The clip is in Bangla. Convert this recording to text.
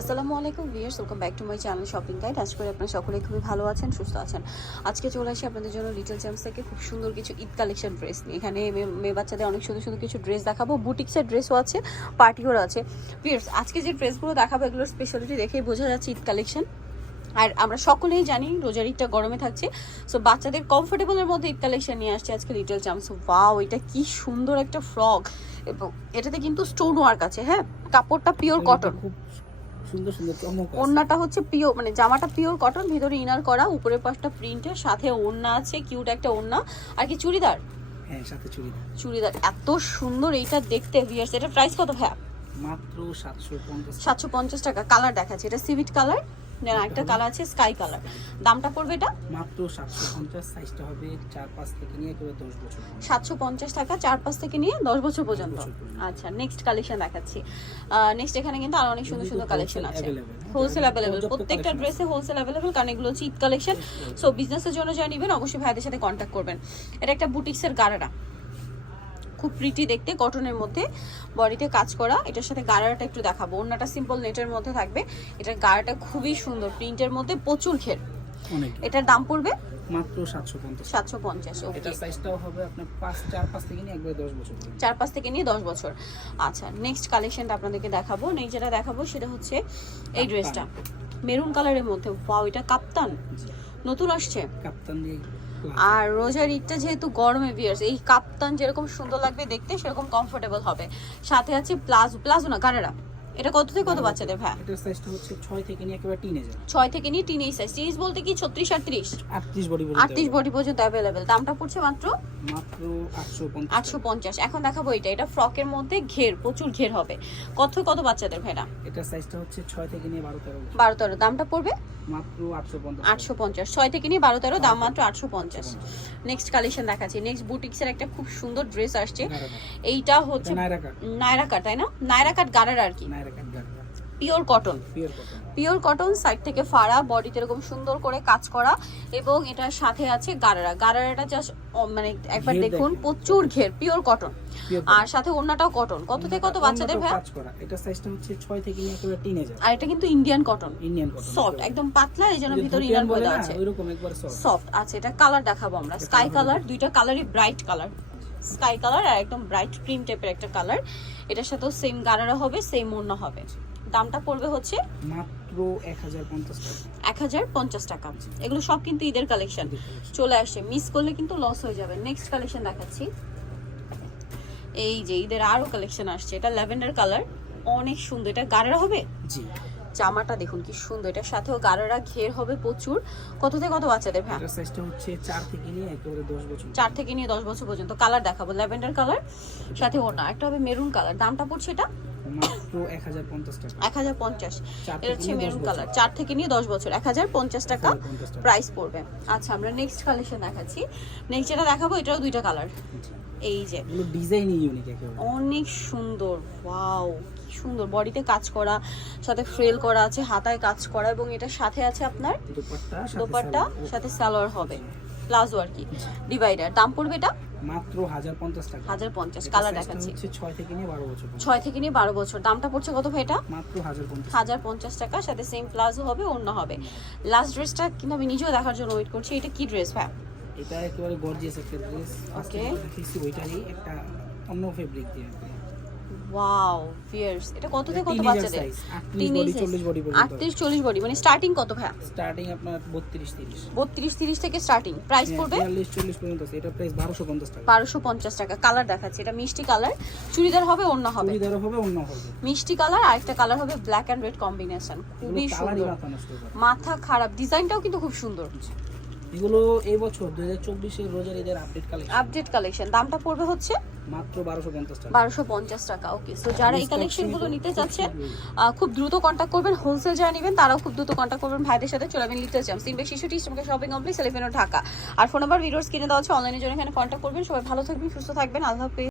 আসসালামু আলাইকুম viewers welcome back to my channel shopping guide আজ করে আপনারা সকলে খুবই ভালো আছেন সুস্থ আছেন। আজকে চলে আসি আপনাদের জন্য লিটল চ্যাম্পস থেকে খুব সুন্দর কিছু ঈদ কালেকশন ড্রেস নিয়ে। এখানে মেয়ে- বাচ্চাদের অনেক সুন্দর সুন্দর কিছু ড্রেস দেখাবো। বুটিক্সের ড্রেসও আছে পার্টিওর আছে। ভিয়ার্স আজকে যে ড্রেসগুলো দেখাবো এগুলোর স্পেশালিটি দেখেই বোঝা যাচ্ছে ঈদ কালেকশন আর আমরা সকলেই জানি রোজার ঈদটা গরমে থাকছে। সো বাচ্চাদের কমফোর্টেবলের মধ্যে ঈদ কালেকশন নিয়ে আসছে আজকে লিটল চাম্পস ওয়াও এটা কি সুন্দর একটা ফ্রক এবং এটাতে কিন্তু স্টোন ওয়ার্ক আছে হ্যাঁ? কাপড়টা পিওর কটন খুব সুন্দর সুন্দর চমক ওন্নাটা হচ্ছে পিওর মানে জামাটা পিওর কটন ভিতরে ইনার করা উপরের পাশটা প্রিন্টের সাথে ওড়না আছে কিউট একটা ওড়না। আর কি চুড়িদার? হ্যাঁ সাথে চুড়িদার। চুড়িদার এত সুন্দর এইটা দেখতে ভিয়ার্স এটা প্রাইস কত ভাই মাত্র সাতশো পঞ্চাশ সাতশো পঞ্চাশ টাকা কালার দেখাচ্ছে এটা সিভিট কালার দেন একটা কালার আছে স্কাই কালার দামটা পড়বে এটা? মাত্র সাতশো পঞ্চাশ সাইজটা হবে চার পাঁচ থেকে নিয়ে একেবারে দশ বছর সাতশো পঞ্চাশ টাকা চার পাঁচ থেকে নিয়ে দশ বছর পর্যন্ত। আচ্ছা নেক্সট কালেকশন দেখাচ্ছি। নেক্সট এখানে কিন্তু আরও অনেক সুন্দর সুন্দর কালেকশন আছে। হ্যাঁ। হোলসেল অ্যাভেলেবেল প্রত্যেকটা ড্রেসে হোলসেল অ্যাভেলেবেল কারণ এগুলো হচ্ছে ঈদ কালেকশন সো বিজনেসের জন্য যা নেবেন অবশ্যই ভাইদের সাথে কন্ট্যাক্ট করবেন। এটা একটা বুটিক্সের গারারা। খুব প্রিটি দেখতে কটনের মধ্যে বডিতে কাজ করা। এটার সাথে গারাটা একটু দেখাবো। অন্যটা সিম্পল নেটের মধ্যে থাকবে। এটার গারাটা খুবই সুন্দর। প্রিন্টের মধ্যে প্রচুর ঘের। এটার দাম পড়বে? মাত্র ওকে এটা সাইজটাও হবে আপনার থেকে নিয়ে একবারে বছর পর্যন্ত। চার পাঁচ থেকে নিয়ে দশ বছর। আচ্ছা নেক্সট কালেকশনটা আপনাদেরকে দেখাবো। নেক্সট যেটা দেখাবো সেটা হচ্ছে এই ড্রেসটা মেরুন কালারের মধ্যে। ওয়াও এটা কাপ্তান? নতুন আসছে? কাপ্তান দিয়ে আর রোজার ঈদটা যেহেতু গরমে বিয়ার্স এই কাপ্তান যেরকম সুন্দর লাগবে দেখতে সেরকম কমফোর্টেবল হবে। সাথে আছে প্লাজো প্লাজো না গাড়ারা এটা কত থেকে কত বাচ্চাদের ভাই? এটার সাইজটা হচ্ছে ছয় থেকে নিয়ে একেবারে টিনেজার ছয় থেকে নিয়ে টিন এই সাইজ সিরিজ বলতে কি ছত্রিশ আটত্রিশ? আটত্রিশ বডি আটত্রিশ বডি পর্যন্ত অ্যাভেলেবেল দামটা পড়ছে মাত্র? মাত্র আটশো পঞ্চাশ। আটশো পঞ্চাশ। এখন দেখাবো এটা এটা ফ্রকের মধ্যে ঘের প্রচুর ঘের হবে। কত কত বাচ্চাদের ভাইরা? এটার সাইজটা হচ্ছে ছয় থেকে নিয়ে বারো তেরো বছর। বারো তেরো। দামটা পড়বে? আটশো পঞ্চাশ ছয় থেকে নিয়ে বারো তেরো দাম মাত্র আটশো পঞ্চাশ। নেক্সট কালেকশন দেখাচ্ছি। নেক্সট বুটিক্সের একটা খুব সুন্দর ড্রেস আসছে। এইটা হচ্ছে নায়রা কাট। তাই না? নায়রা কাট গাড়ার আর কি। নায়রা কাট গাড়া pure cotton. Pure cotton side থেকে ফাড়া বডিতে এরকম সুন্দর করে কাজ করা এবং এটার সাথে আছে গারারা। গারারাটা জাস্ট মানে একবার দেখুন প্রচুর ঘের। পিওর কটন আর সাথে ওড়নাটাও কটন কত থেকে কত বাচ্চাদের ভাই কাজ করা। এটা সাইজটা হচ্ছে 6 থেকে নিয়ে একেবারে টিনেজার আর এটা কিন্তু Indian cotton Indian cotton soft একদম পাতলা এই জন্য ভিতরে ইনার বলে আছে। ওইরকম একবারে সফট সফট আছে এটা কালার দেখাবো আমরা। স্কাই কালার দুইটা কালারই ব্রাইট কালার স্কাই কালার আর একদম ব্রাইট ক্রিম টাইপের একটা কালার এটার সাথেও সেম গারারা হবে সেম ওড়না হবে। দামটা পড়বে হচ্ছে মাত্র 1050 টাকা। এক হাজার পঞ্চাশ টাকা। এগুলো সব কিন্তু ঈদের কালেকশন চলে আসে। মিস করলে কিন্তু লস হয়ে যাবে। নেক্সট কালেকশন দেখাচ্ছি। এই যে ঈদের আরও কালেকশন আসছে। এটা ল্যাভেন্ডার কালার। অনেক সুন্দর। এটা গাড়ারা হবে? জি। জামাটা দেখুন কি সুন্দর। এটার সাথেও গাড়ারা ঘের হবে প্রচুর। কত থেকে কত বাচ্চাদের ভ্যান এটার সাইজটা হচ্ছে 4 থেকে নিয়ে একেবারে 10 বছর। চার থেকে নিয়ে দশ বছর পর্যন্ত। কালার দেখাবো। ল্যাভেন্ডার কালার সাথে ওনা একটা হবে মেরুন কালার দামটা পড়ছে এটা? মাত্র 1050 টাকা। এক হাজার পঞ্চাশ। চার এটা থেকে হচ্ছে নিয়ে মেরুন কালার চার থেকে নিয়ে দশ বছর। এক হাজার পঞ্চাশ টাকা 1050 টাকা। প্রাইস পড়বে। আচ্ছা আমরা নেক্সট কালেকশন দেখাচ্ছি। নেক্সট যেটা দেখাবো এটাও দুইটা কালার এই যে। ইউনিক একেবারে। অনেক সুন্দর। ওয়াও কি সুন্দর। বডিতে কাজ করা সাথে ফ্রেল করা আছে হাতায় কাজ করা এবং এটার সাথে আছে আপনার দোপাট্টা। সাথে সালোয়ার হবে। প্লাজো আর কি ডিভাইডার দাম পড়বে এটা? মাত্র 1050 টাকা। হাজার পঞ্চাশ এটার কালার size দেখাচ্ছি। হচ্ছে 6 থেকে নিয়ে 12 বছর পর্যন্ত। ছয় থেকে নিয়ে বারো বছর। দামটা পড়ছে কত ভাই এটা? মাত্র 1050 হাজার পঞ্চাশ টাকা সাথে সেম প্লাজো হবে অন্য হবে। লাস্ট ড্রেসটা কিন্তু আমি নিজেও দেখার জন্য ওয়েট করছি। এটা কি ড্রেস ভাই? এটা একেবারে গর্জিয়াস একটা ড্রেস. দেখিয়েছি ওইটারই একটা অন্য ফেব্রিক দিয়ে ওয়াও ফিয়ার্স এটা কত থেকে কত বাচ্চাদের? 38 বডি 40 বডি মানে স্টার্টিং কত ভাই স্টার্টিং আপনার 32 30 বত্রিশ তিরিশ থেকে স্টার্টিং প্রাইস পড়বে? 42 40 পর্যন্ত আছে। এটা প্রাইস 1250 টাকা। বারোশো পঞ্চাশ টাকা। কালার দেখাচ্ছে। এটা মিষ্টি কালার চুড়িদার হবে অন্য হবে। চুড়িদারও হবে অন্য হবে। মিষ্টি কালার আরেকটা কালার হবে ব্ল্যাক অ্যান্ড রেড কম্বিনেশন খুবই সুন্দর। মাথা খারাপ। ডিজাইনটাও কিন্তু খুব সুন্দর। এগুলো এই বছর 2024 এর রোজার ঈদের আপডেট কালেকশন আপডেট কালেকশন দামটা পড়বে হচ্ছে? মাত্র 1250 টাকা। বারোশো পঞ্চাশ টাকা ওকে সো যারা এই কালেকশনগুলো কালেকশনগুলো নিতে যাচ্ছে চাচ্ছেন খুব দ্রুত কন্টাক্ট করবেন হোলসেল যারা নেবেন তারাও খুব দ্রুত কন্টাক্ট করবেন ভাইদের সাথে। চলে যাবেন লিটল চ্যাম্প সিনবে শিশুটি ইস্টমকে শপিং কমপ্লেক্স এলিফেন্ট ঢাকা। আর ফোন নাম্বার ভিডিওস কিনে দেওয়া হচ্ছে অনলাইনে জন্য এখানে কন্টাক্ট করবেন। সবাই ভালো থাকবেন সুস্থ থাকবেন। আল্লাহ হাফেজ।